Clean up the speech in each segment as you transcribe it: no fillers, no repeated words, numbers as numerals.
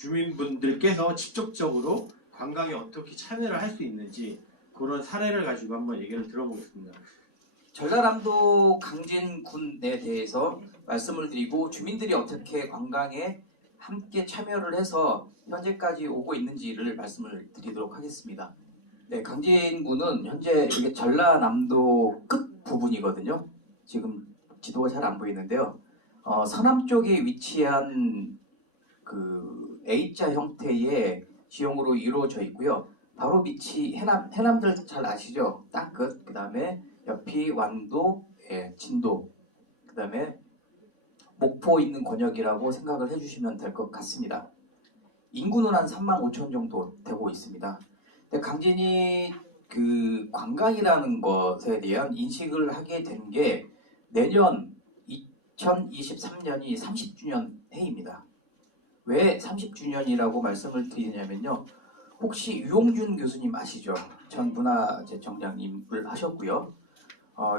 주민분들께서 직접적으로 관광에 어떻게 참여를 할 수 있는지 그런 사례를 가지고 한번 얘기를 들어보겠습니다. 전라남도 강진군에 대해서 말씀을 드리고 주민들이 어떻게 관광에 함께 참여를 해서 현재까지 오고 있는지를 말씀을 드리도록 하겠습니다. 네, 강진군은 현재 이게 전라남도 끝 부분이거든요. 지금 지도가 잘 안 보이는데요. 서남 쪽에 위치한 그 A자 형태의 지형으로 이루어져 있고요. 바로 밑이 해남들 잘 아시죠? 땅끝, 그 다음에 옆이 완도, 진도, 그 다음에 목포 있는 권역이라고 생각을 해주시면 될 것 같습니다. 인구는 한 35,000 정도 되고 있습니다. 근데 강진이 그 관광이라는 것에 대한 인식을 하게 된 게 내년 2023년이 30주년 해입니다. 왜 30주년이라고 말씀을 드리냐면요. 혹시 유홍준 교수님 아시죠? 전 문화재청장님을 하셨고요.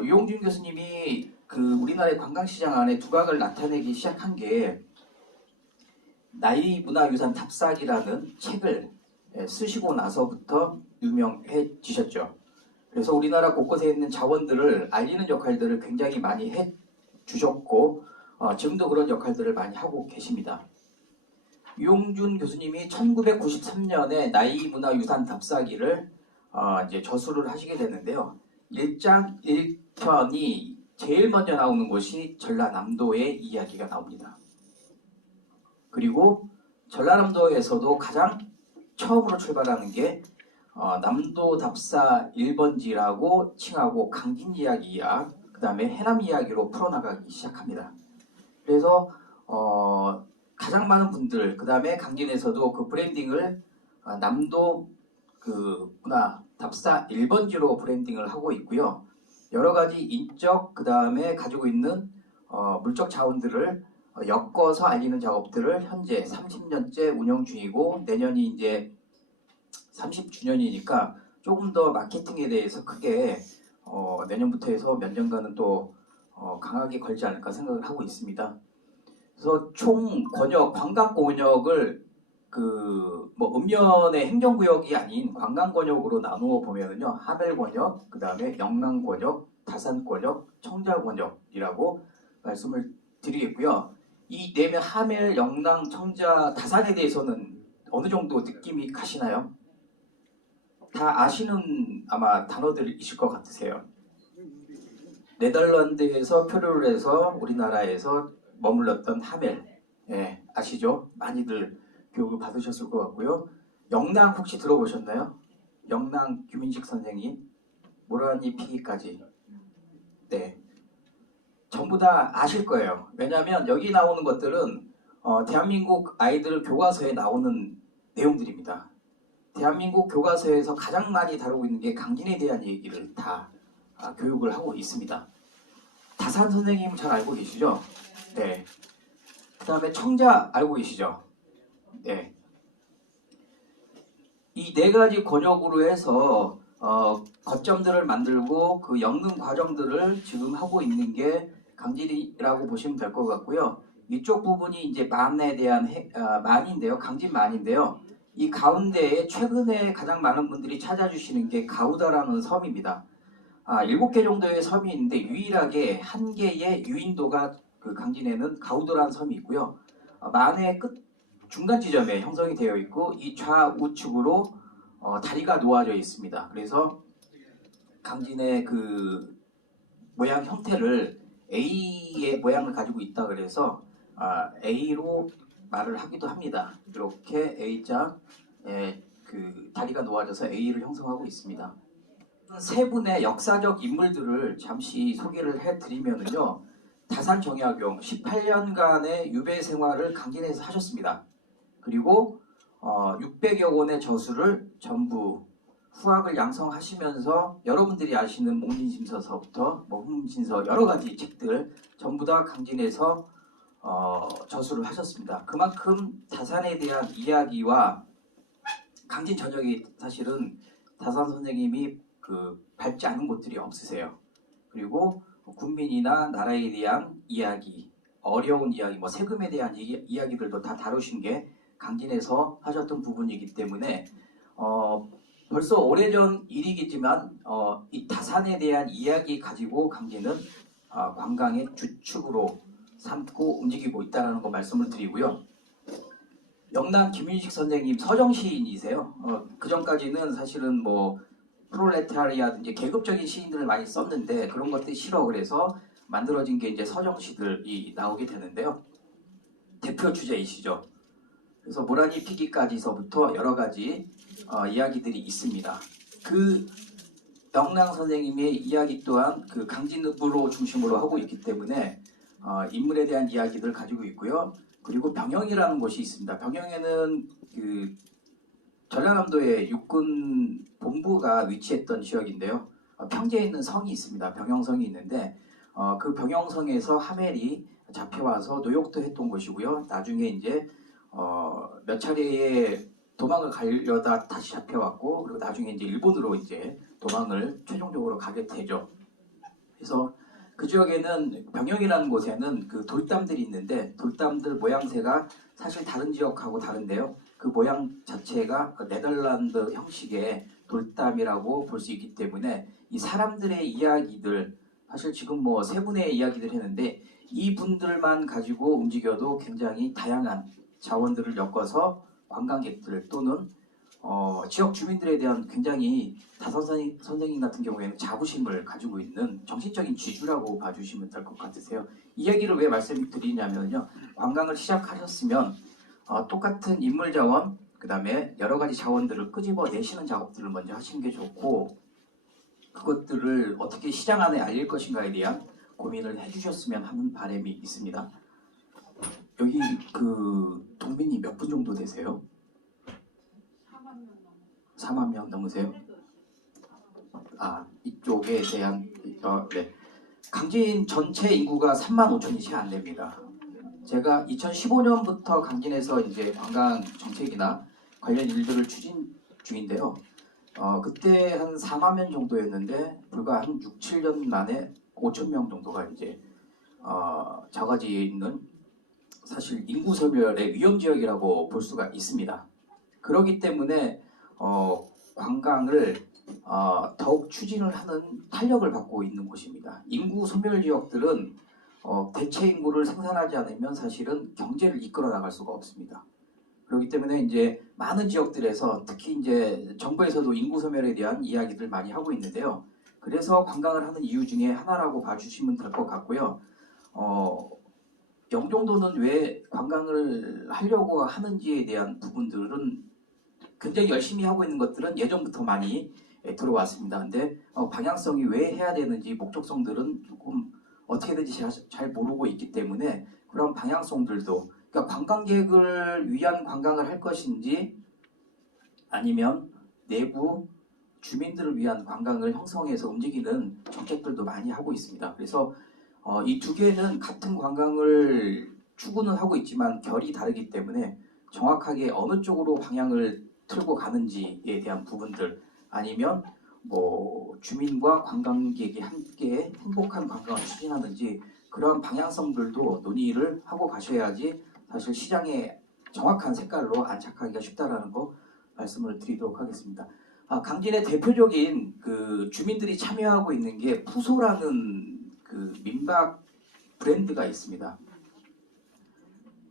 유홍준 교수님이 그 우리나라의 관광시장 안에 두각을 나타내기 시작한 게 나이문화유산 답사기라는 책을 쓰시고 나서부터 유명해지셨죠. 그래서 우리나라 곳곳에 있는 자원들을 알리는 역할들을 굉장히 많이 해주셨고 지금도 그런 역할들을 많이 하고 계십니다. 유홍준 교수님이 1993년에 나이문화유산 답사기를 이제 저술을 하시게 됐는데요. 1장 1편이 제일 먼저 나오는 곳이 전라남도의 이야기가 나옵니다. 그리고 전라남도에서도 가장 처음으로 출발하는 게 남도 답사 1번지라고 칭하고 강진 이야기야 그 다음에 해남 이야기로 풀어나가기 시작합니다. 그래서 가장 많은 분들 그 다음에 강진에서도 그 브랜딩을 남도 그 문화 답사 1번지로 브랜딩을 하고 있고요. 여러 가지 인적 그 다음에 가지고 있는 물적 자원들을 엮어서 알리는 작업들을 현재 30년째 운영 중이고 내년이 이제 30주년이니까 조금 더 마케팅에 대해서 크게 내년부터 해서 몇 년간은 또 강하게 걸지 않을까 생각을 하고 있습니다. 그래서 총 권역, 관광권역을 뭐 읍면의 행정구역이 아닌 관광권역으로 나누어 보면은요, 하멜권역, 그 다음에 영남권역, 다산권역, 청자권역이라고 말씀을 드리겠고요. 이 네면 하멜, 영남, 청자, 다산에 대해서는 어느 정도 느낌이 가시나요? 다 아시는 아마 단어들이실 것 같으세요. 네덜란드에서 표류를 해서 우리나라에서 머물렀던 하멜, 아시죠? 많이들 교육을 받으셨을 것 같고요. 영남 혹시 들어보셨나요? 영남 규민식 선생님, 모라니 피기까지. 네, 전부 다 아실 거예요. 왜냐하면 여기 나오는 것들은 대한민국 아이들 교과서에 나오는 내용들입니다. 대한민국 교과서에서 가장 많이 다루고 있는 게 강진에 대한 얘기를 다 교육을 하고 있습니다. 다산 선생님 잘 알고 계시죠? 네. 그 다음에 청자 알고 계시죠? 네. 이 네 가지 권역으로 해서 거점들을 만들고 그 엮는 과정들을 지금 하고 있는 게 강진이라고 보시면 될 것 같고요. 이쪽 부분이 이제 만에 대한 만인데요. 강진 만인데요. 이 가운데에 최근에 가장 많은 분들이 찾아주시는 게 가우다라는 섬입니다. 7개 정도의 섬이 있는데 유일하게 한 개의 유인도가 그 강진에는 가우도라는 섬이 있고요. 만의 끝 중간 지점에 형성이 되어 있고 이 좌우측으로 다리가 놓아져 있습니다. 그래서 강진의 그 모양 형태를 A의 모양을 가지고 있다 그래서 A로 말을 하기도 합니다. 이렇게 A자 그 다리가 놓아져서 A를 형성하고 있습니다. 세 분의 역사적 인물들을 잠시 소개를 해드리면요. 다산 정약용 18년간의 유배 생활을 강진에서 하셨습니다. 그리고 600여 권의 저수를 전부 후학을 양성하시면서 여러분들이 아시는 목린심서서부터 흥신서 여러 가지 책들 전부 다 강진에서 저수를 하셨습니다. 그만큼 다산에 대한 이야기와 강진 전역이 사실은 다산 선생님이 밟지 않은 곳들이 없으세요. 그리고 군민이나 나라에 대한 이야기, 어려운 이야기, 뭐 세금에 대한 이야기들도 다 다루신 게 강진에서 하셨던 부분이기 때문에 벌써 오래전 일이겠지만 이 다산에 대한 이야기 가지고 강진은 관광의 주축으로 삼고 움직이고 있다는 거 말씀을 드리고요. 영남 김윤식 선생님 서정 시인이세요. 그 전까지는 사실은 뭐 프롤레타리아든지 계급적인 시인들을 많이 썼는데 그런 것들이 싫어 그래서 만들어진 게 이제 서정 시들이 나오게 되는데요. 대표 주제이시죠. 그래서 모란이 피기까지서부터 여러 가지 이야기들이 있습니다. 그 영랑 선생님의 이야기 또한 그 강진읍으로 중심으로 하고 있기 때문에 인물에 대한 이야기들을 가지고 있고요. 그리고 병영이라는 곳이 있습니다. 병영에는 그 전라남도의 육군 본부가 위치했던 지역인데요. 평지에 있는 성이 있습니다. 병영성이 있는데 그 병영성에서 하멜이 잡혀와서 노역도 했던 곳이고요. 나중에 이제 몇 차례의 도망을 가려다 다시 잡혀왔고 그리고 나중에 이제 일본으로 이제 도망을 최종적으로 가게 되죠. 그래서 그 지역에는 병영이라는 곳에는 그 돌담들이 있는데 돌담들 모양새가 사실 다른 지역하고 다른데요. 그 모양 자체가 네덜란드 형식의 돌담이라고 볼 수 있기 때문에 이 사람들의 이야기들 사실 지금 뭐 세 분의 이야기들 했는데 이 분들만 가지고 움직여도 굉장히 다양한 자원들을 엮어서 관광객들 또는 지역 주민들에 대한 굉장히 선생님 같은 경우에는 자부심을 가지고 있는 정신적인 지주라고 봐주시면 될 것 같으세요. 이 얘기를 왜 말씀드리냐면요. 관광을 시작하셨으면 똑같은 인물 자원, 그 다음에 여러 가지 자원들을 끄집어내시는 작업들을 먼저 하시는 게 좋고 그것들을 어떻게 시장 안에 알릴 것인가에 대한 고민을 해주셨으면 하는 바람이 있습니다. 여기 그 동민이 몇 분 정도 되세요? 4만 명 넘으세요? 이쪽에 대한 네. 강진 전체 인구가 3만 5천이 채 안 됩니다. 제가 2015년부터 강진에서 이제 관광 정책이나 관련 일들을 추진 중인데요. 그때 한 4만 명 정도였는데 불과 한 6, 7년 만에 5천 명 정도가 이제 저가지에 있는 사실 인구 소멸의 위험 지역이라고 볼 수가 있습니다. 그렇기 때문에 관광을 더욱 추진을 하는 탄력을 받고 있는 곳입니다. 인구 소멸 지역들은 대체 인구를 생산하지 않으면 사실은 경제를 이끌어 나갈 수가 없습니다. 그렇기 때문에 이제 많은 지역들에서 특히 이제 정부에서도 인구 소멸에 대한 이야기들 많이 하고 있는데요. 그래서 관광을 하는 이유 중에 하나라고 봐주시면 될 것 같고요. 영종도는 왜 관광을 하려고 하는지에 대한 부분들은 굉장히 열심히 하고 있는 것들은 예전부터 많이 들어왔습니다. 근데 방향성이 왜 해야 되는지 목적성들은 조금 어떻게든지 잘 모르고 있기 때문에 그런 방향성들도 그러니까 관광객을 위한 관광을 할 것인지 아니면 내부 주민들을 위한 관광을 형성해서 움직이는 정책들도 많이 하고 있습니다. 그래서 이 두 개는 같은 관광을 추구는 하고 있지만 결이 다르기 때문에 정확하게 어느 쪽으로 방향을 틀고 가는지에 대한 부분들 아니면 뭐 주민과 관광객이 함께 행복한 관광을 추진하는지 그런 방향성들도 논의를 하고 가셔야지 사실 시장에 정확한 색깔로 안착하기가 쉽다라는 거 말씀을 드리도록 하겠습니다. 강진의 대표적인 그 주민들이 참여하고 있는 게 푸소라는 그 민박 브랜드가 있습니다.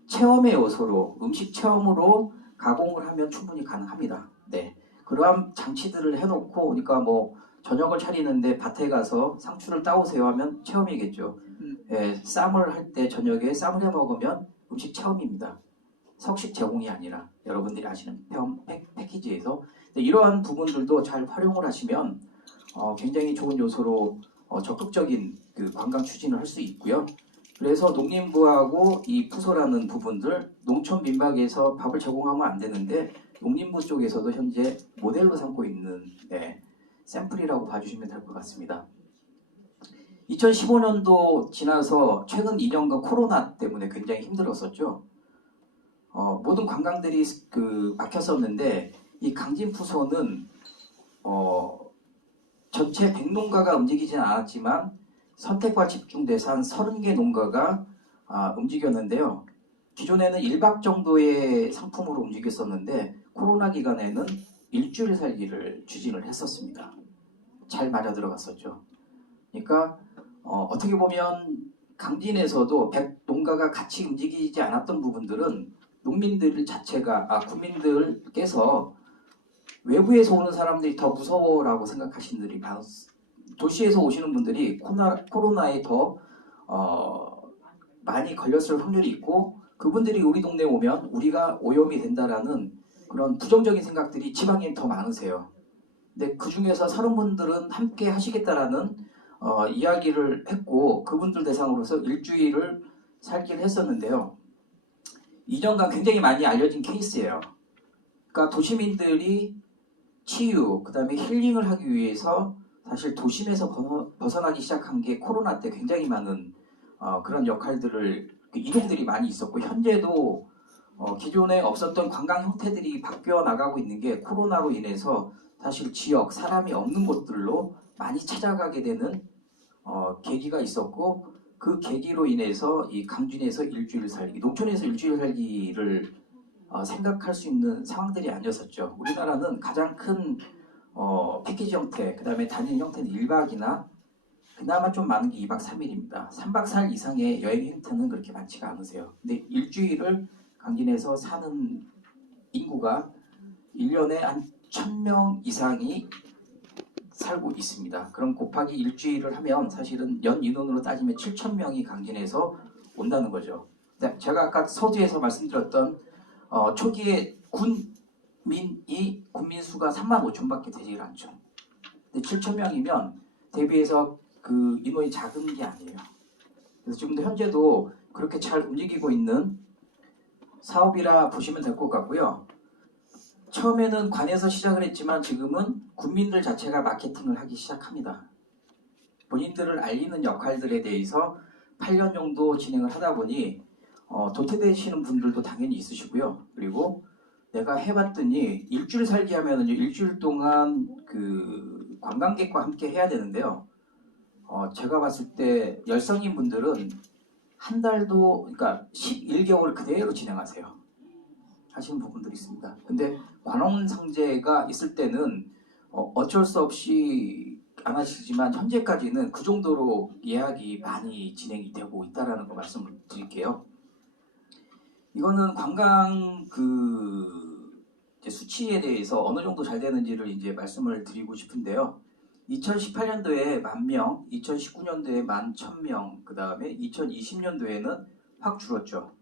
체험의 요소로 음식 체험으로 가공을 하면 충분히 가능합니다. 네, 그러한 장치들을 해놓고 그러니까 뭐 저녁을 차리는데 밭에 가서 상추를 따오세요 하면 체험이겠죠. 쌈을 할 때 저녁에 쌈을 해 먹으면 음식 체험입니다. 석식 제공이 아니라 여러분들이 아시는 패키지에서 이러한 부분들도 잘 활용을 하시면 굉장히 좋은 요소로 적극적인 그 관광 추진을 할 수 있고요. 그래서 농림부하고 이 푸소라는 부분들 농촌 민박에서 밥을 제공하면 안 되는데 농림부 쪽에서도 현재 모델로 삼고 있는 샘플이라고 봐주시면 될 것 같습니다. 2015년도 지나서 최근 2년간 코로나 때문에 굉장히 힘들었었죠. 모든 관광들이 막혔었는데 이 강진 푸소는 전체 100농가가 움직이지는 않았지만 선택과 집중돼서 한 30개 농가가 움직였는데요. 기존에는 1박 정도의 상품으로 움직였었는데 코로나 기간에는 일주일 살기를 추진을 했었습니다. 잘 맞아 들어갔었죠. 그러니까 어떻게 보면 강진에서도 농가가 같이 움직이지 않았던 부분들은 농민들 자체가 국민들께서 외부에서 오는 사람들이 더 무서워라고 생각하시는 분들이 많았어요. 도시에서 오시는 분들이 코로나에 더 많이 걸렸을 확률이 있고 그분들이 우리 동네에 오면 우리가 오염이 된다라는 그런 부정적인 생각들이 지방에 더 많으세요. 근데 그 중에서 서른 분들은 함께 하시겠다라는 이야기를 했고 그분들 대상으로서 일주일을 살기를 했었는데요. 이전과 굉장히 많이 알려진 케이스예요. 그러니까 도시민들이 치유, 그 다음에 힐링을 하기 위해서 사실 도심에서 벗어나기 시작한 게 코로나 때 굉장히 많은 그런 역할들을 이동들이 많이 있었고 현재도 기존에 없었던 관광 형태들이 바뀌어 나가고 있는 게 코로나로 인해서 사실 지역, 사람이 없는 곳들로 많이 찾아가게 되는 계기가 있었고 그 계기로 인해서 이 강진에서 일주일 살기, 농촌에서 일주일 살기를 생각할 수 있는 상황들이 아니었었죠. 우리나라는 가장 큰 패키지 형태, 그 다음에 단일 형태는 1박이나 그나마 좀 많은 게 2박 3일입니다. 3박 4일 이상의 여행 형태는 그렇게 많지가 않으세요. 근데 일주일을 강진에서 사는 인구가 1년에 한 1000명 이상이 살고 있습니다. 그럼 곱하기 일주일을 하면 사실은 연 인원으로 따지면 7000명이 강진에서 온다는 거죠. 제가 아까 서두에서 말씀드렸던 초기에 군민 수가 35,000밖에 되질 않죠. 근데 7,000명이면 대비해서 그 인원이 작은 게 아니에요. 그래서 지금도 현재도 그렇게 잘 움직이고 있는 사업이라 보시면 될 것 같고요. 처음에는 관에서 시작을 했지만 지금은 군민들 자체가 마케팅을 하기 시작합니다. 본인들을 알리는 역할들에 대해서 8년 정도 진행을 하다 보니 도태되시는 분들도 당연히 있으시고요. 그리고 내가 해봤더니 일주일 살기 하면은 일주일 동안 그 관광객과 함께 해야 되는데요. 제가 봤을 때 열성인 분들은 한 달도 그러니까 11개월 그대로 진행하세요. 하시는 부분들이 있습니다. 근데 관원상제가 있을 때는 어쩔 수 없이 안 하시지만 현재까지는 그 정도로 예약이 많이 진행이 되고 있다라는 거 말씀을 드릴게요. 이거는 관광 이제 수치에 대해서 어느 정도 잘 되는지를 이제 말씀을 드리고 싶은데요. 2018년도에 10,000명, 2019년도에 11,000명, 그 다음에 2020년도에는 확 줄었죠.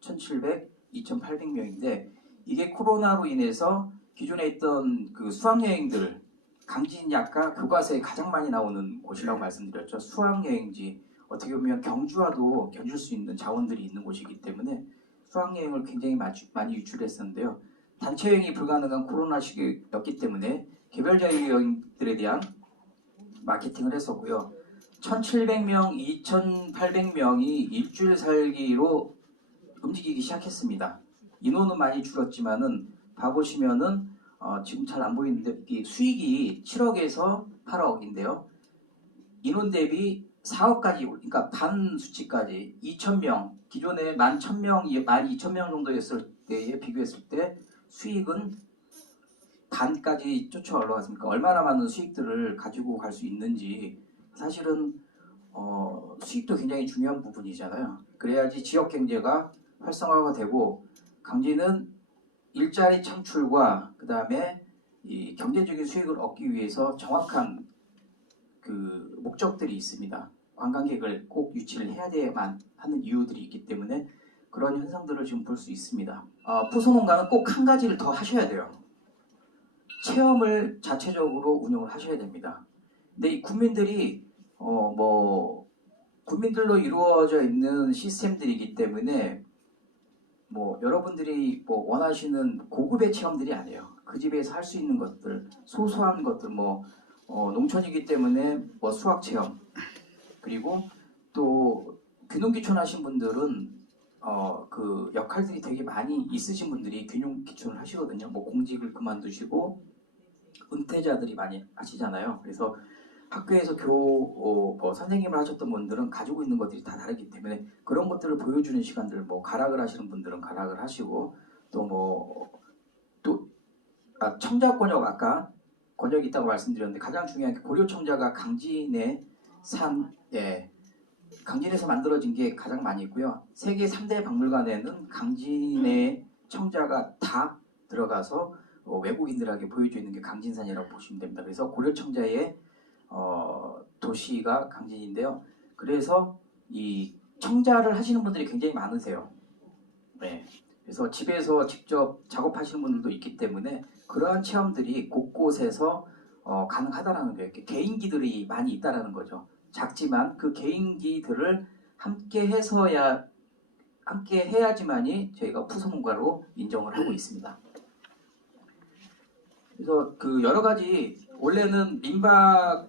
1,700, 2,800명인데 이게 코로나로 인해서 기존에 있던 그 수학여행들 강진 약가 교과서에 가장 많이 나오는 곳이라고 말씀드렸죠. 수학여행지 어떻게 보면 경주와도 견줄 수 있는 자원들이 있는 곳이기 때문에 수학여행을 굉장히 많이 유출했었는데요. 단체 여행이 불가능한 코로나 시기였기 때문에 개별자 여행들에 대한 마케팅을 했었고요. 1,700명, 2,800명이 일주일 살기로 움직이기 시작했습니다. 인원은 많이 줄었지만은 봐보시면은 지금 잘 안 보이는데 이 수익이 7억에서 8억인데요. 인원 대비 4억까지 그러니까 반 수치까지 2,000명 기존에 11,000명, 12,000명 정도였을 때에 비교했을 때 수익은 반까지 쫓아 올라갔습니까? 얼마나 많은 수익들을 가지고 갈 수 있는지 사실은 수익도 굉장히 중요한 부분이잖아요. 그래야지 지역 경제가 활성화가 되고 강진은 일자리 창출과 그 다음에 이 경제적인 수익을 얻기 위해서 정확한 그 목적들이 있습니다. 관광객을 꼭 유치를 해야 돼야만 하는 이유들이 있기 때문에 그런 현상들을 지금 볼 수 있습니다. 포소농가는 꼭 한 가지를 더 하셔야 돼요. 체험을 자체적으로 운영을 하셔야 됩니다. 근데 이 국민들이 국민들로 이루어져 있는 시스템들이기 때문에 여러분들이 원하시는 고급의 체험들이 아니에요. 그 집에서 할 수 있는 것들, 소소한 것들, 농촌이기 때문에 수학 체험, 그리고 또 귀농귀촌 하신 분들은 그 역할들이 되게 많이 있으신 분들이 귀농귀촌을 하시거든요. 공직을 그만두시고 은퇴자들이 많이 하시잖아요. 그래서 학교에서 뭐 선생님을 하셨던 분들은 가지고 있는 것들이 다 다르기 때문에 그런 것들을 보여주는 시간들, 뭐 가락을 하시는 분들은 가락을 하시고 청자 권역, 아까 권역이 있다고 말씀드렸는데 가장 중요한 게 고려 청자가 강진에서 만들어진 게 가장 많이 있고요. 세계 3대 박물관에는 강진의 청자가 다 들어가서 외국인들에게 보여주는 게 강진산이라고 보시면 됩니다. 그래서 고려 청자의 도시가 강진인데요. 그래서 이 청자를 하시는 분들이 굉장히 많으세요. 네. 그래서 집에서 직접 작업하시는 분들도 있기 때문에 그러한 체험들이 곳곳에서 가능하다라는 거예요. 개인기들이 많이 있다라는 거죠. 작지만 그 개인기들을 함께 해야지만이 저희가 푸소문과로 인정을 하고 있습니다. 그래서 그 여러 가지 원래는 민박에만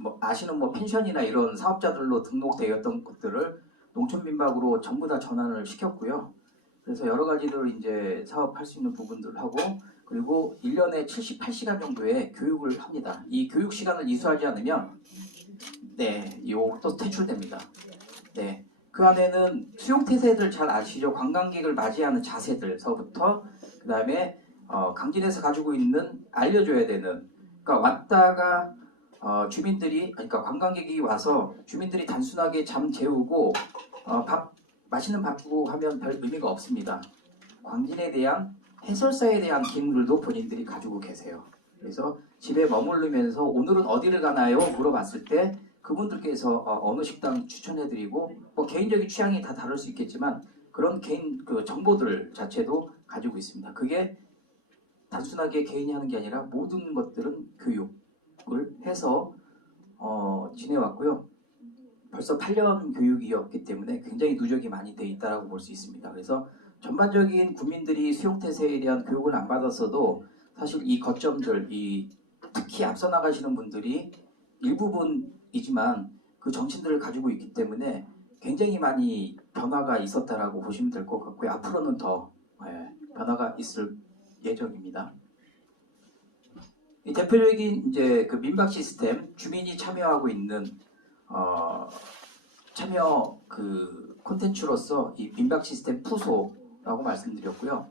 뭐 아시는 뭐 펜션이나 이런 사업자들로 등록되었던 것들을 농촌민박으로 전부 다 전환을 시켰고요. 그래서 여러 가지를 이제 사업할 수 있는 부분들을 하고, 그리고 1년에 78시간 정도의 교육을 합니다. 이 교육 시간을 이수하지 않으면 이것도 퇴출됩니다. 네. 그 안에는 수용태세들 잘 아시죠? 관광객을 맞이하는 자세들서부터 그 다음에 강진에서 가지고 있는 알려줘야 되는, 그러니까 왔다가 그러니까 관광객이 와서 주민들이 단순하게 잠 재우고 맛있는 밥 주고 하면 별 의미가 없습니다. 광진에 대한 해설사에 대한 기능들도 본인들이 가지고 계세요. 그래서 집에 머무르면서 오늘은 어디를 가나요? 물어봤을 때 그분들께서 어느 식당 추천해드리고, 뭐 개인적인 취향이 다 다를 수 있겠지만 그런 개인 정보들 자체도 가지고 있습니다. 그게 단순하게 개인이 하는 게 아니라 모든 것들은 교육을 해서 지내왔고요. 벌써 8년 교육이었기 때문에 굉장히 누적이 많이 돼 있다고 볼 수 있습니다. 그래서 전반적인 국민들이 수용태세에 대한 교육을 안 받았어도 사실 이 거점들, 특히 앞서 나가시는 분들이 일부분이지만 그 정신들을 가지고 있기 때문에 굉장히 많이 변화가 있었다라고 보시면 될 것 같고요. 앞으로는 더 변화가 있을 예정입니다. 이 대표적인 이제 그 민박 시스템, 주민이 참여하고 있는 참여 콘텐츠로서 이 민박 시스템 푸소라고 말씀드렸고요.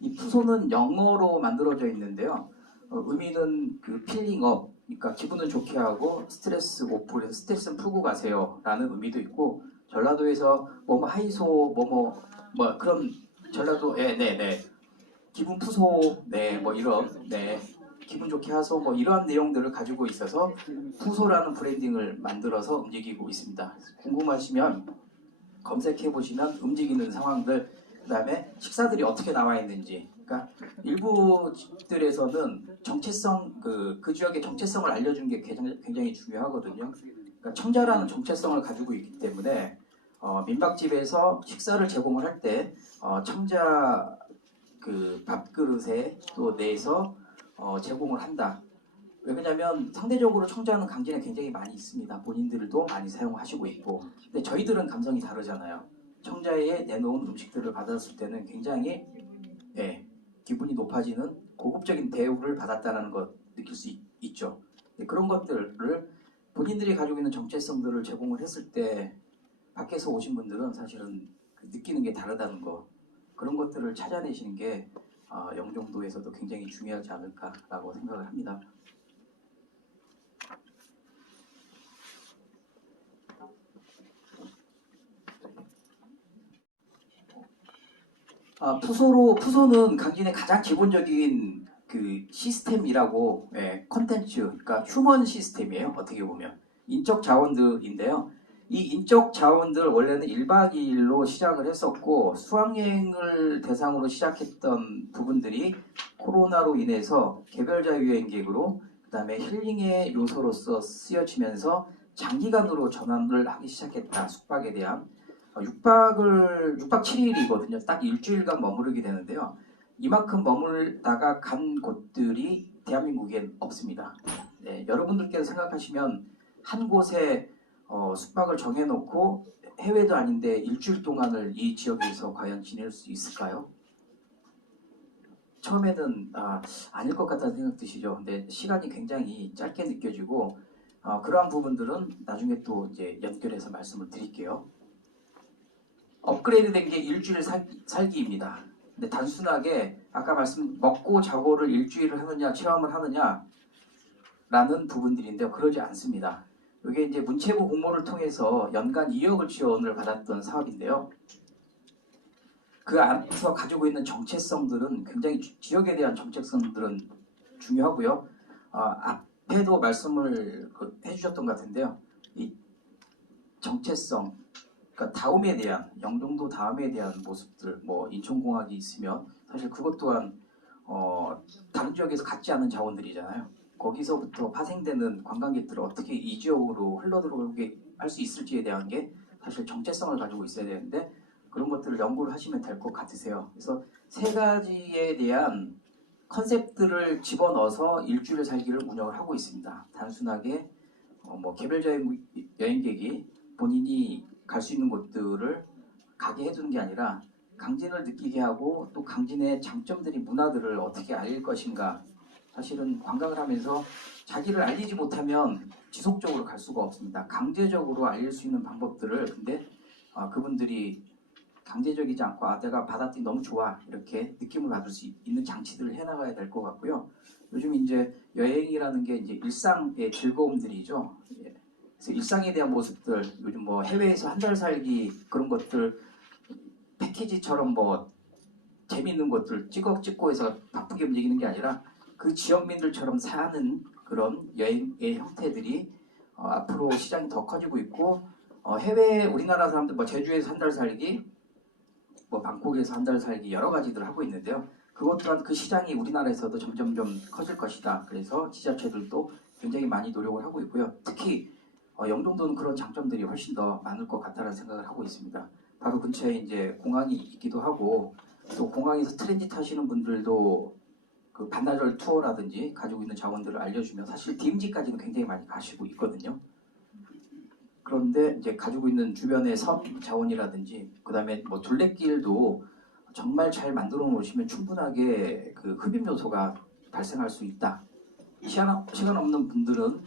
이 푸소는 영어로 만들어져 있는데요. 의미는 필링업, 그러니까 기분은 좋게 하고 스트레스 오프해서 스트레스는 풀고 가세요라는 의미도 있고, 전라도에서 하이소 그런 전라도에 기분 푸소 이런 기분 좋게 하소 이러한 내용들을 가지고 있어서 푸소라는 브랜딩을 만들어서 움직이고 있습니다. 궁금하시면 검색해 보시면 움직이는 상황들, 그 다음에 식사들이 어떻게 나와 있는지, 그러니까 일부 집들에서는 정체성 그 지역의 정체성을 알려주는 게 굉장히 중요하거든요. 그러니까 청자라는 정체성을 가지고 있기 때문에 민박집에서 식사를 제공을 할 때 청자 밥그릇에 또 내서 제공을 한다. 왜냐하면 상대적으로 청자는 강진에 굉장히 많이 있습니다. 본인들도 많이 사용하시고 있고, 근데 저희들은 감성이 다르잖아요. 청자에 내놓은 음식들을 받았을 때는 굉장히 기분이 높아지는 고급적인 대우를 받았다는 것 느낄 수 있죠. 그런 것들을 본인들이 가지고 있는 정체성들을 제공을 했을 때 밖에서 오신 분들은 사실은 느끼는 게 다르다는 거, 그런 것들을 찾아내시는 게 영종도에서도 굉장히 중요하지 않을까라고 생각을 합니다. 푸소는 강진의 가장 기본적인 시스템이라고, 컨텐츠, 그러니까 휴먼 시스템이에요. 어떻게 보면 인적 자원들인데요. 이 인적 자원들 원래는 1박 2일로 시작을 했었고, 수학여행을 대상으로 시작했던 부분들이 코로나로 인해서 개별 자유여행객으로, 그 다음에 힐링의 요소로서 쓰여지면서 장기간으로 전환을 하기 시작했다. 숙박에 대한 6박 7일이거든요. 딱 일주일간 머무르게 되는데요. 이만큼 머물다가 간 곳들이 대한민국엔 없습니다. 여러분들께서 생각하시면 한 곳에 숙박을 정해놓고 해외도 아닌데 일주일 동안을 이 지역에서 과연 지낼 수 있을까요? 처음에는 아닐 것 같다는 생각 드시죠. 근데 시간이 굉장히 짧게 느껴지고 그러한 부분들은 나중에 또 이제 연결해서 말씀을 드릴게요. 업그레이드 된 게 일주일 살기입니다. 근데 단순하게 아까 먹고 자고를 일주일을 하느냐 체험을 하느냐 라는 부분들인데요. 그러지 않습니다. 이게 이제 문체부 공모를 통해서 연간 2억을 지원을 받았던 사업인데요. 그 안에서 가지고 있는 정체성들은 굉장히 지역에 대한 정체성들은 중요하고요. 앞에도 말씀을 해주셨던 것 같은데요. 이 정체성, 그러니까 다음에 대한 영종도 다음에 대한 모습들, 뭐 인천공학이 있으면 사실 그것 또한 다른 지역에서 갖지 않은 자원들이잖아요. 거기서부터 파생되는 관광객들을 어떻게 이 지역으로 흘러들어오게 할 수 있을지에 대한 게 사실 정체성을 가지고 있어야 되는데 그런 것들을 연구를 하시면 될 것 같으세요. 그래서 세 가지에 대한 컨셉들을 집어넣어서 일주일 살기를 운영을 하고 있습니다. 단순하게 뭐 개별적인 여행객이 본인이 갈 수 있는 곳들을 가게 해주는 게 아니라 강진을 느끼게 하고 또 강진의 장점들이 문화들을 어떻게 알릴 것인가. 사실은 관광을 하면서 자기를 알리지 못하면 지속적으로 갈 수가 없습니다. 강제적으로 알릴 수 있는 방법들을 근데 그분들이 강제적이지 않고 내가 받았더니 너무 좋아 이렇게 느낌을 받을 수 있는 장치들을 해나가야 될 것 같고요. 요즘 이제 여행이라는 게 이제 일상의 즐거움들이죠. 그래서 일상에 대한 모습들 요즘 뭐 해외에서 한 달 살기 그런 것들 패키지처럼 뭐 재밌는 것들 찍고 해서 바쁘게 움직이는 게 아니라 그 지역민들처럼 사는 그런 여행의 형태들이 앞으로 시장이 더 커지고 있고 해외 우리나라 사람들 뭐 제주에서 한 달 살기 뭐 방콕에서 한 달 살기 여러 가지들 하고 있는데요. 그것 또한 그 시장이 우리나라에서도 점점 커질 것이다. 그래서 지자체들도 굉장히 많이 노력을 하고 있고요. 특히 영종도는 그런 장점들이 훨씬 더 많을 것 같다는 생각을 하고 있습니다. 바로 근처에 이제 공항이 있기도 하고 또 공항에서 트랜짓 하시는 분들도 그 반나절 투어라든지 가지고 있는 자원들을 알려주면 사실 DMZ까지는 굉장히 많이 가시고 있거든요. 그런데 이제 가지고 있는 주변의 섬 자원이라든지 그다음에 뭐 둘레길도 정말 잘 만들어 놓으시면 충분하게 그 흡입 요소가 발생할 수 있다. 시간 없는 분들은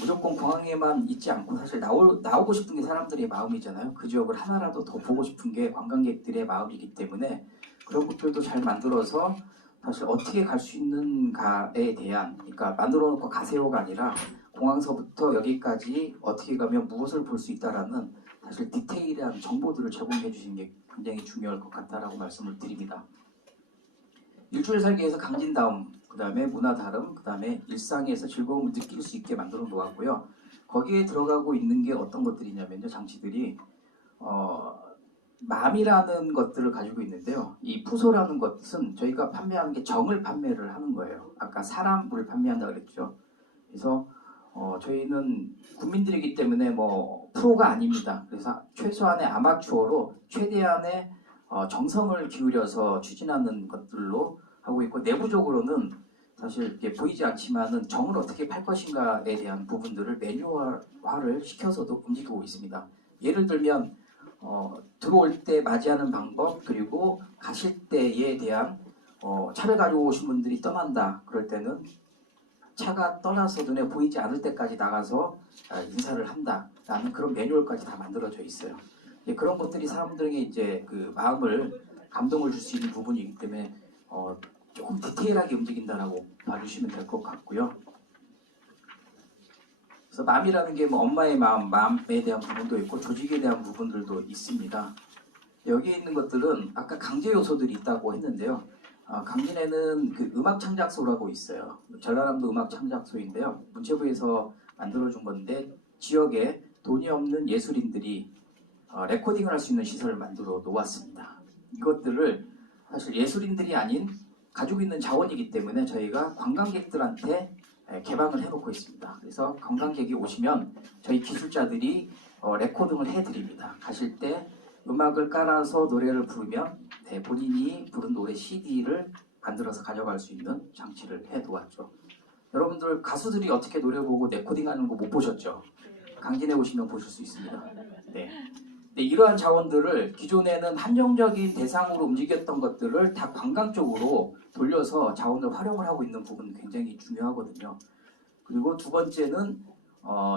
무조건 공항에만 있지 않고 사실 나오고 싶은 게 사람들의 마음이잖아요. 그 지역을 하나라도 더 보고 싶은 게 관광객들의 마음이기 때문에 그런 것들도 잘 만들어서 사실 어떻게 갈 수 있는가에 대한 그러니까 만들어 놓고 가세요가 아니라 공항서부터 여기까지 어떻게 가면 무엇을 볼 수 있다라는 사실 디테일한 정보들을 제공해 주시는 게 굉장히 중요할 것 같다라고 말씀을 드립니다. 일주일 살기에서 강진다움, 그 다음에 문화다름, 그 다음에 일상에서 즐거움을 느낄 수 있게 만들어 놓았고요. 거기에 들어가고 있는 게 어떤 것들이냐면요. 장치들이 맘이라는 것들을 가지고 있는데요. 이 푸소라는 것은 저희가 판매하는 게 정을 판매를 하는 거예요. 아까 사람을 판매한다 그랬죠. 그래서 저희는 국민들이기 때문에 뭐 프로가 아닙니다. 그래서 최소한의 아마추어로 최대한의 정성을 기울여서 추진하는 것들로 하고 있고 내부적으로는 사실 이렇게 보이지 않지만은 정을 어떻게 팔 것인가에 대한 부분들을 매뉴얼화를 시켜서도 움직이고 있습니다. 예를 들면 들어올 때 맞이하는 방법 그리고 가실 때에 대한 차를 가지고 오신 분들이 떠난다 그럴 때는 차가 떠나서 눈에 보이지 않을 때까지 나가서 인사를 한다라는 그런 매뉴얼까지 다 만들어져 있어요. 그런 것들이 사람들에게 이제 그 마음을 감동을 줄 수 있는 부분이기 때문에 조금 디테일하게 움직인다라고 봐주시면 될 것 같고요. 그래서 마음이라는 게 뭐 엄마의 마음에 대한 부분도 있고 조직에 대한 부분들도 있습니다. 여기에 있는 것들은 아까 강제 요소들이 있다고 했는데요. 강진에는 그 음악 창작소라고 있어요. 전라남도 음악 창작소인데요. 문체부에서 만들어준 건데 지역에 돈이 없는 예술인들이 레코딩을 할 수 있는 시설을 만들어 놓았습니다. 이것들을 사실 예술인들이 아닌 가지고 있는 자원이기 때문에 저희가 관광객들한테 개방을 해놓고 있습니다. 그래서 관광객이 오시면 저희 기술자들이 레코딩을 해드립니다. 가실 때 음악을 깔아서 노래를 부르면 본인이 부른 노래 CD를 만들어서 가져갈 수 있는 장치를 해놓았죠. 여러분들 가수들이 어떻게 노래 보고 레코딩하는 거 못 보셨죠? 강진에 오시면 보실 수 있습니다. 네. 네, 이러한 자원들을 기존에는 한정적인 대상으로 움직였던 것들을 다 관광 쪽으로 돌려서 자원을 활용을 하고 있는 부분이 굉장히 중요하거든요. 그리고 두 번째는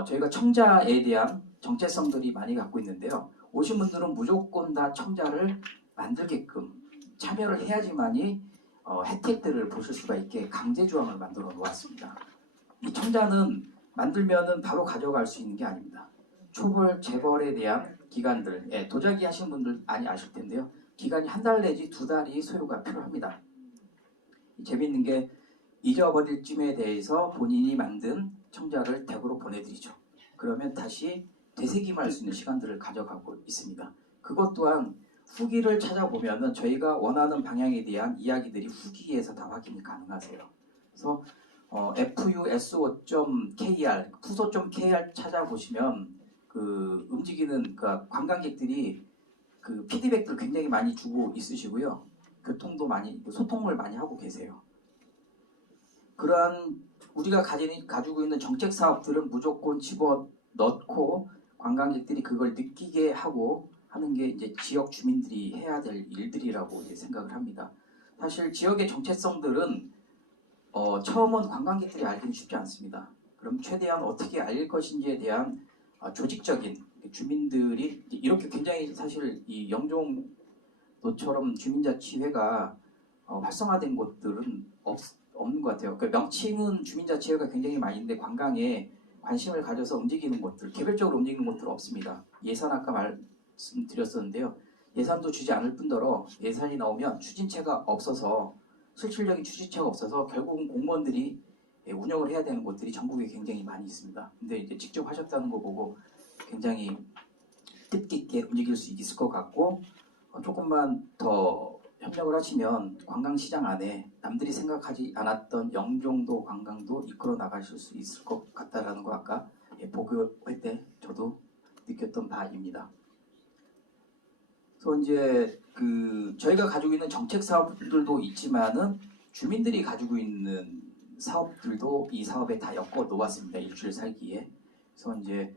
저희가 청자에 대한 정체성들이 많이 갖고 있는데요. 오신 분들은 무조건 다 청자를 만들게끔 참여를 해야지만이 혜택들을 보실 수가 있게 강제 조항을 만들어 놓았습니다. 이 청자는 만들면은 바로 가져갈 수 있는 게 아닙니다. 초벌, 재벌에 대한 기간들, 도자기 하시는 분들 많이 아실 텐데요. 기간이 한 달 내지 두 달이 소요가 필요합니다. 재밌는 게 잊어버릴 쯤에 대해서 본인이 만든 청자를 댁으로 보내드리죠. 그러면 다시 되새김할 수 있는 시간들을 가져가고 있습니다. 그것 또한 후기를 찾아보면은 저희가 원하는 방향에 대한 이야기들이 후기에서 다 확인이 가능하세요. 그래서 fuso.kr, fuso.kr 찾아보시면 그 움직이는 그 관광객들이 그 피드백들 굉장히 많이 주고 있으시고요. 교통도 많이 소통을 많이 하고 계세요. 그러한 우리가 가지고 있는 정책 사업들은 무조건 집어 넣고 관광객들이 그걸 느끼게 하고 하는 게 이제 지역 주민들이 해야 될 일들이라고 이제 생각을 합니다. 사실 지역의 정체성들은 처음 온 관광객들이 알기는 쉽지 않습니다. 그럼 최대한 어떻게 알릴 것인지에 대한 조직적인 주민들이 이렇게 굉장히 사실 이 영종도처럼 주민자치회가 활성화된 곳들은 없는 것 같아요. 그 명칭은 주민자치회가 굉장히 많이 있는데 관광에 관심을 가져서 움직이는 곳들, 개별적으로 움직이는 곳들은 없습니다. 예산 아까 말씀드렸었는데요. 예산도 주지 않을 뿐더러 예산이 나오면 추진체가 없어서 실질적인 추진체가 없어서 결국은 공무원들이 운영을 해야 되는 곳들이 전국에 굉장히 많이 있습니다. 근데 이제 직접 하셨다는 거 보고 굉장히 뜻깊게 움직일 수 있을 것 같고 조금만 더 협력을 하시면 관광시장 안에 남들이 생각하지 않았던 영종도 관광도 이끌어 나가실 수 있을 것 같다라는 거 아까 보고회 때 저도 느꼈던 바입니다. 그래서 이제 그 저희가 가지고 있는 정책 사업들도 있지만은 주민들이 가지고 있는 사업들도 이 사업에 다 엮어 놓았습니다. 일주일 살기에. 그래서 이제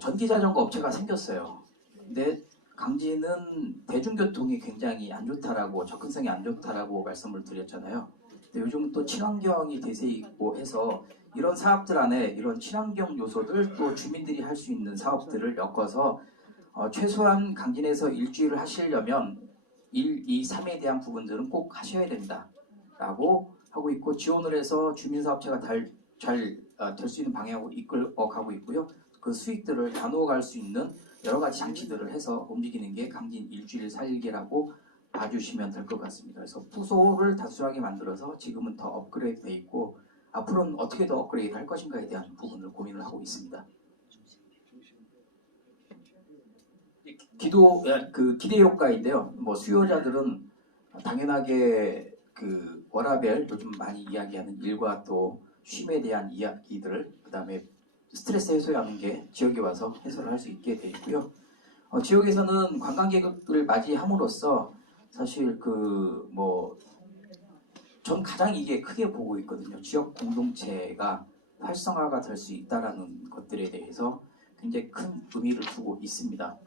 전기자전거 업체가 생겼어요. 근데 강진은 대중교통이 굉장히 안 좋다라고 접근성이 안 좋다라고 말씀을 드렸잖아요. 근데 요즘 또 친환경이 대세이고 해서 이런 사업들 안에 이런 친환경 요소들 또 주민들이 할 수 있는 사업들을 엮어서 최소한 강진에서 일주일을 하시려면 1, 2, 3에 대한 부분들은 꼭 하셔야 된다 라고 하고 있고 지원을 해서 주민사업체가 잘 될 수 있는 방향으로 이끌어가고 있고요. 그 수익들을 나누어 갈 수 있는 여러 가지 장치들을 해서 움직이는 게 강진 일주일 살기라고 봐주시면 될 것 같습니다. 그래서 푸소를 단순하게 만들어서 지금은 더 업그레이드 돼 있고 앞으로는 어떻게 더 업그레이드 할 것인가에 대한 부분을 고민을 하고 있습니다. 기대 효과인데요. 뭐 수요자들은 당연하게 그 워라벨 요즘 많이 이야기하는 일과 또 쉼에 대한 이야기들 그다음에 스트레스 해소하는 게 지역에 와서 해소를 할 수 있게 돼 있고요. 지역에서는 관광객을 맞이함으로써 사실 전 가장 이게 크게 보고 있거든요. 지역 공동체가 활성화가 될 수 있다라는 것들에 대해서 굉장히 큰 의미를 두고 있습니다.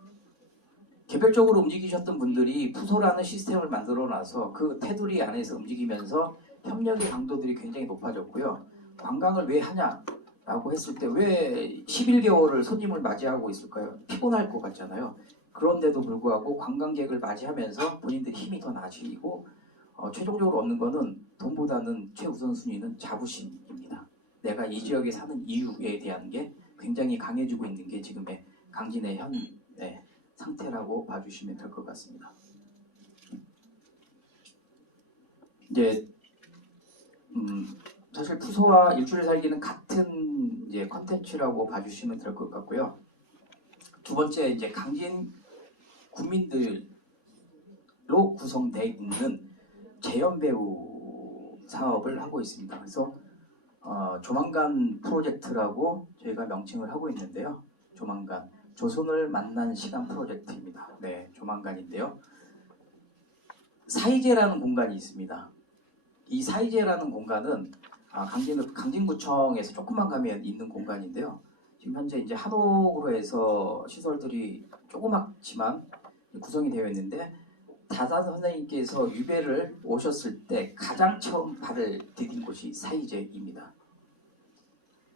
개별적으로 움직이셨던 분들이 푸소라는 시스템을 만들어 놔서 그 테두리 안에서 움직이면서 협력의 강도들이 굉장히 높아졌고요. 관광을 왜 하냐라고 했을 때 왜 11개월을 손님을 맞이하고 있을까요? 피곤할 것 같잖아요. 그런데도 불구하고 관광객을 맞이하면서 본인들의 힘이 더 나아지고 최종적으로 얻는 거는 돈보다는 최우선순위는 자부심입니다. 내가 이 지역에 사는 이유에 대한 게 굉장히 강해지고 있는 게 지금의 강진의 현 상태라고 봐주시면 될 것 같습니다. 이제 사실 푸소와 일주일 살기는 같은 이제 컨텐츠라고 봐주시면 될 것 같고요. 두 번째 이제 강진 군민들로 구성되어 있는 재연 배우 사업을 하고 있습니다. 그래서 조만간 프로젝트라고 저희가 명칭을 하고 있는데요. 조만간 조선을 만난 시간 프로젝트입니다. 네, 조만간인데요. 사이제라는 공간이 있습니다. 이 사이제라는 공간은 강진구청에서 조금만 가면 있는 공간인데요. 지금 현재 이제 한옥으로 해서 시설들이 조그맣지만 구성이 되어 있는데 다산 선생님께서 유배를 오셨을 때 가장 처음 발을 디딘 곳이 사이제입니다.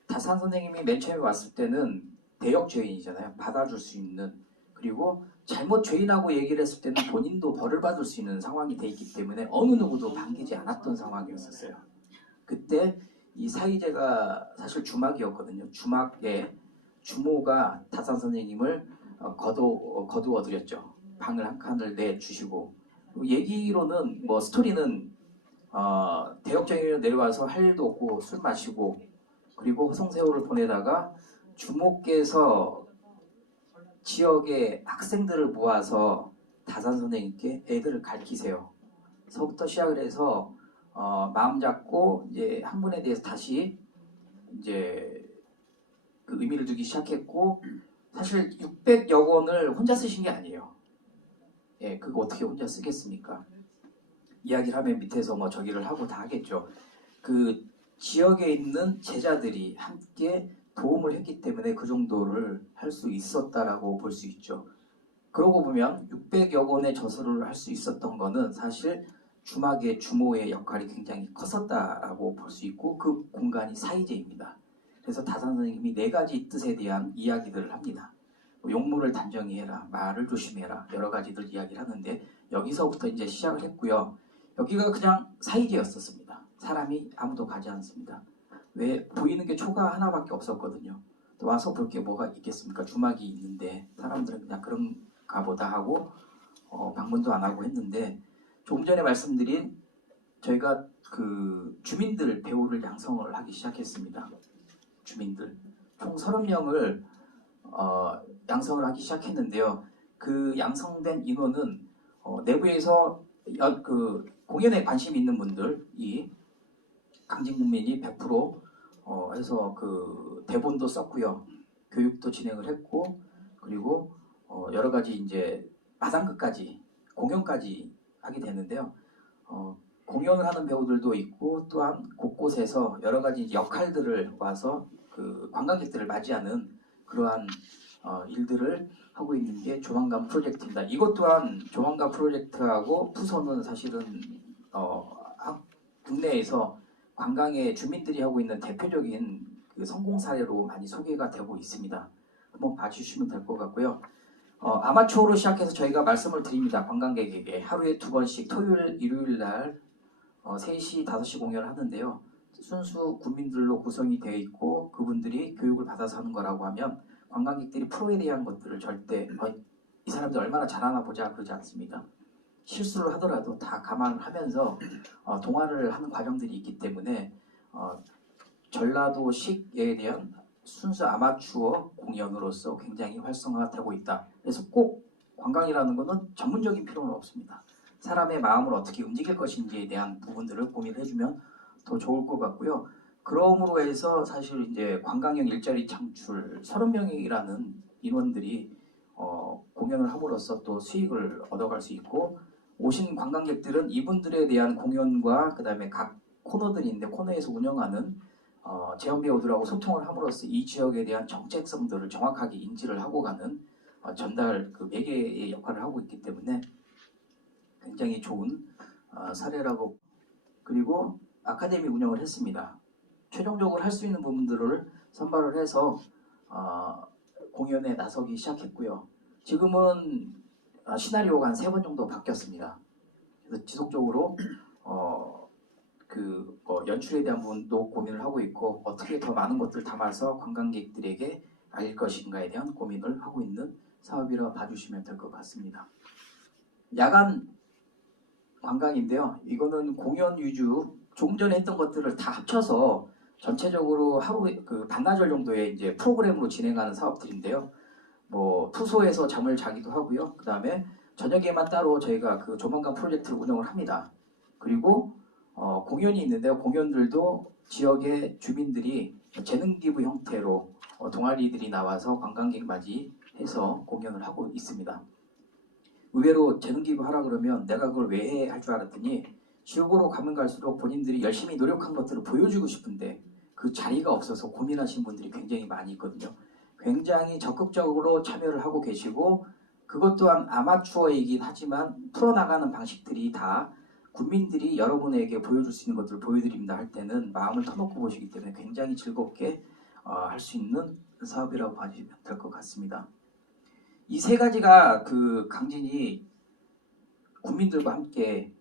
다산 선생님이 맨 처음에 왔을 때는 대역 죄인이잖아요. 받아줄 수 있는, 그리고 잘못 죄인하고 얘기를 했을 때는 본인도 벌을 받을 수 있는 상황이 돼 있기 때문에 어느 누구도 반기지 않았던 상황이었었어요. 그때 이 사이제가 사실 주막이었거든요. 주막에 주모가 다산 선생님을 거두어드렸죠. 방을 한 칸을 내주시고, 얘기로는 뭐 스토리는 대역죄인으로 내려와서 할 일도 없고 술 마시고 그리고 호송세월을 보내다가 주모께서 지역의 학생들을 모아서 다산 선생님께 애들을 가르치세요. 서부터 시작을 해서 마음 잡고 이제 학문에 대해서 다시 이제 그 의미를 두기 시작했고, 사실 600여 권을 혼자 쓰신 게 아니에요. 예, 그거 어떻게 혼자 쓰겠습니까? 이야기를 하면 밑에서 뭐 저기를 하고 다 하겠죠. 그 지역에 있는 제자들이 함께 도움을 했기 때문에 그 정도를 할 수 있었다라고 볼 수 있죠. 그러고 보면 600여 권의 저서를 할 수 있었던 거는 사실 주막의 주모의 역할이 굉장히 컸었다라고 볼 수 있고, 그 공간이 사이제입니다. 그래서 다산 선생님이 4가지 뜻에 대한 이야기들을 합니다. 용무를 단정히 해라, 말을 조심해라, 여러 가지들 이야기를 하는데 여기서부터 이제 시작을 했고요. 여기가 그냥 사이제였었습니다. 사람이 아무도 가지 않습니다. 왜? 보이는 게 초가 하나밖에 없었거든요. 또 와서 볼 게 뭐가 있겠습니까? 주막이 있는데 사람들은 그냥 그런가 보다 하고 방문도 안 하고 했는데, 조금 전에 말씀드린 저희가 그 주민들 배우를 양성을 하기 시작했습니다. 주민들 총 30명을 양성을 하기 시작했는데요. 그 양성된 인원은 내부에서 그 공연에 관심 있는 분들이 강진국민이 100% 해서 그 대본도 썼고요. 교육도 진행을 했고, 그리고 여러 가지 이제 마당극까지 공연까지 하게 되는데요. 공연을 하는 배우들도 있고, 또한 곳곳에서 여러 가지 역할들을 와서 그 관광객들을 맞이하는 그러한 일들을 하고 있는 게 조만간 프로젝트입니다. 이것 또한 조만간 프로젝트하고 푸서는 사실은 국내에서 관광의 주민들이 하고 있는 대표적인 그 성공 사례로 많이 소개가 되고 있습니다. 한번 봐주시면 될 것 같고요. 아마추어로 시작해서 저희가 말씀을 드립니다. 관광객에게 하루에 2번씩 토요일, 일요일 날 3시, 5시 공연을 하는데요. 순수 국민들로 구성이 되어 있고 그분들이 교육을 받아서 하는 거라고 하면 관광객들이 프로에 대한 것들을 절대 이 사람들 얼마나 잘하나 보자 그러지 않습니다. 실수를 하더라도 다 감안을 하면서 동화를 하는 과정들이 있기 때문에 전라도식에 대한 순수 아마추어 공연으로서 굉장히 활성화되고 있다. 그래서 꼭 관광이라는 것은 전문적인 필요는 없습니다. 사람의 마음을 어떻게 움직일 것인지에 대한 부분들을 고민을 해주면 더 좋을 것 같고요. 그러므로 해서 사실 이제 관광형 일자리 창출 30명이라는 인원들이 공연을 함으로써 또 수익을 얻어갈 수 있고, 오신 관광객들은 이분들에 대한 공연과 그 다음에 각 코너들이 있는데 코너에서 운영하는 재현 배우들하고 소통을 함으로써 이 지역에 대한 정체성들을 정확하게 인지를 하고 가는 전달 그 매개의 역할을 하고 있기 때문에 굉장히 좋은 사례라고. 그리고 아카데미 운영을 했습니다. 최종적으로 할 수 있는 부분들을 선발을 해서 공연에 나서기 시작했고요. 지금은 시나리오가 한 3번 정도 바뀌었습니다. 그래서 지속적으로 연출에 대한 부분도 고민을 하고 있고, 어떻게 더 많은 것들을 담아서 관광객들에게 알릴 것인가에 대한 고민을 하고 있는 사업이라 봐주시면 될 것 같습니다. 야간 관광인데요. 이거는 공연 위주, 조금 전에 했던 것들을 다 합쳐서 전체적으로 하루 그 반나절 정도의 이제 프로그램으로 진행하는 사업들인데요. 뭐 투소에서 잠을 자기도 하고요. 그 다음에 저녁에만 따로 저희가 그 조만간 프로젝트를 운영을 합니다. 그리고 공연이 있는데요. 공연들도 지역의 주민들이 재능 기부 형태로 동아리들이 나와서 관광객 맞이해서 공연을 하고 있습니다. 의외로 재능 기부 하라 그러면 내가 그걸 왜 해 할 줄 알았더니 지역으로 가면 갈수록 본인들이 열심히 노력한 것들을 보여주고 싶은데 그 자리가 없어서 고민하시는 분들이 굉장히 많이 있거든요. 굉장히 적극적으로 참여를 하고 계시고 그것 또한 아마추어이긴 하지만 풀어나가는 방식들이 다 국민들이 여러분에게 보여줄 수 있는 것들을 보여드립니다 할 때는 마음을 터놓고 보시기 때문에 굉장히 즐겁게 할 수 있는 사업이라고 봐주시면 될 것 같습니다. 이 세 가지가 그 강진이 국민들과 함께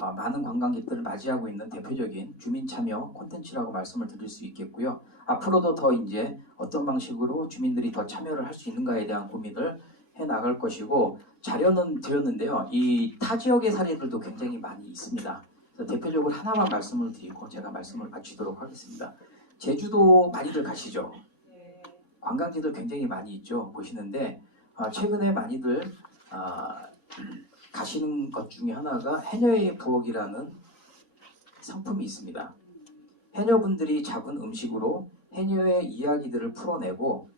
많은 관광객들을 맞이하고 있는 대표적인 주민 참여 콘텐츠라고 말씀을 드릴 수 있겠고요. 앞으로도 더 이제 어떤 방식으로 주민들이 더 참여를 할 수 있는가에 대한 고민을 해 나갈 것이고 자료는 드렸는데요. 이 타 지역의 사례들도 굉장히 많이 있습니다. 그래서 대표적으로 하나만 말씀을 드리고 제가 말씀을 마치도록 하겠습니다. 제주도 많이들 가시죠? 관광지들 굉장히 많이 있죠. 보시는데 최근에 많이들 가시는 것 중에 하나가 해녀의 부엌이라는 상품이 있습니다. 해녀분들이 잡은 음식으로 해녀의 이야기들을 풀어내고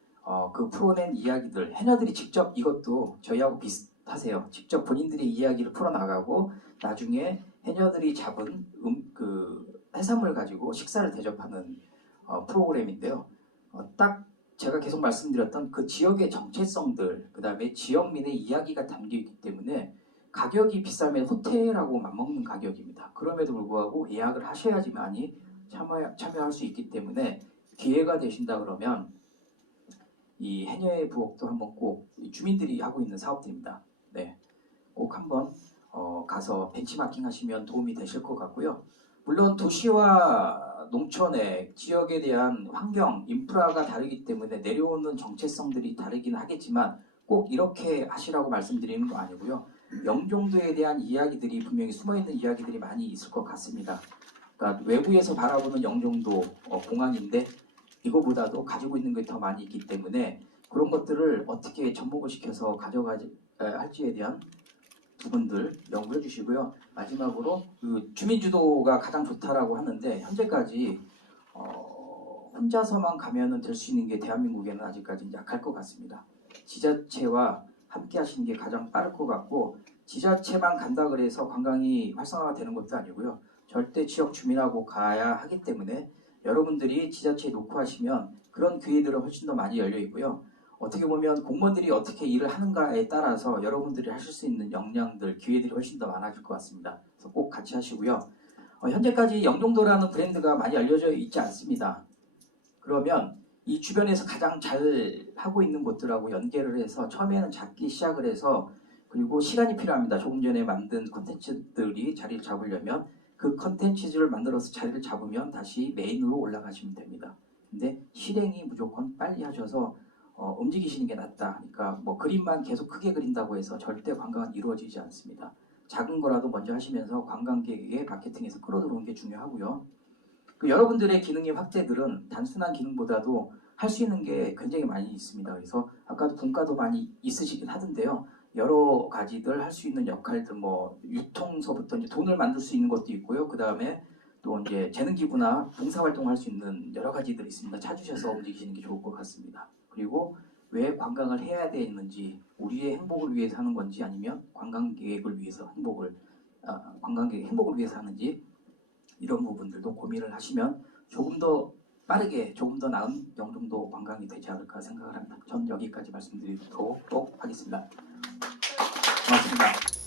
그 풀어낸 이야기들 해녀들이 직접 이것도 저희하고 비슷하세요. 직접 본인들의 이야기를 풀어나가고 나중에 해녀들이 잡은 그 해산물 가지고 식사를 대접하는 프로그램인데요. 딱 제가 계속 말씀드렸던 그 지역의 정체성들 그 다음에 지역민의 이야기가 담겨있기 때문에 가격이 비싸면 호텔하고 맞먹는 가격입니다. 그럼에도 불구하고 예약을 하셔야지만이 참여할 수 있기 때문에 기회가 되신다 그러면 이 해녀의 부엌도 한번 꼭 주민들이 하고 있는 사업들입니다. 네, 꼭 한번 가서 벤치마킹 하시면 도움이 되실 것 같고요. 물론 도시와 농촌의 지역에 대한 환경, 인프라가 다르기 때문에 내려오는 정체성들이 다르긴 하겠지만 꼭 이렇게 하시라고 말씀드리는 거 아니고요. 영종도에 대한 이야기들이 분명히 숨어있는 이야기들이 많이 있을 것 같습니다. 그러니까 외부에서 바라보는 영종도 공항인데 이거보다도 가지고 있는 게 더 많이 있기 때문에 그런 것들을 어떻게 접목을 시켜서 가져가지 할지에 대한 부분들 연구해 주시고요. 마지막으로 그 주민주도가 가장 좋다라고 하는데 현재까지 혼자서만 가면은 될 수 있는 게 대한민국에는 아직까지 약할 것 같습니다. 지자체와 함께 하시는 게 가장 빠를 것 같고 지자체만 간다 그래서 관광이 활성화가 되는 것도 아니고요. 절대 지역 주민하고 가야 하기 때문에 여러분들이 지자체에 놓고 하시면 그런 기회들은 훨씬 더 많이 열려 있고요. 어떻게 보면 공무원들이 어떻게 일을 하는가에 따라서 여러분들이 하실 수 있는 역량들, 기회들이 훨씬 더 많아질 것 같습니다. 그래서 꼭 같이 하시고요. 현재까지 영종도라는 브랜드가 많이 알려져 있지 않습니다. 그러면 이 주변에서 가장 잘 하고 있는 곳들하고 연계를 해서 처음에는 작게 시작을 해서 그리고 시간이 필요합니다. 조금 전에 만든 컨텐츠들이 자리를 잡으려면 그 컨텐츠를 만들어서 자리를 잡으면 다시 메인으로 올라가시면 됩니다. 근데 실행이 무조건 빨리 하셔서 움직이시는 게 낫다. 그러니까 뭐 그림만 계속 크게 그린다고 해서 절대 관광은 이루어지지 않습니다. 작은 거라도 먼저 하시면서 관광객에게 마케팅에서 끌어들어오는 게 중요하고요. 그 여러분들의 기능의 확대들은 단순한 기능보다도 할 수 있는 게 굉장히 많이 있습니다. 그래서 아까도 분과도 많이 있으시긴 하던데요. 여러 가지들 할 수 있는 역할들 뭐 유통서부터 이제 돈을 만들 수 있는 것도 있고요. 그 다음에 또 이제 재능기부나 봉사활동을 할 수 있는 여러 가지들이 있습니다. 찾으셔서 움직이시는 게 좋을 것 같습니다. 그리고 왜 관광을 해야 되는지 우리의 행복을 위해서 하는 건지 아니면 관광객을 위해서 관광객의 행복을 위해서 하는지 이런 부분들도 고민을 하시면 조금 더 빠르게 조금 더 나은 영종도 관광이 되지 않을까 생각을 합니다. 전 여기까지 말씀드리도록 하겠습니다. 고맙습니다.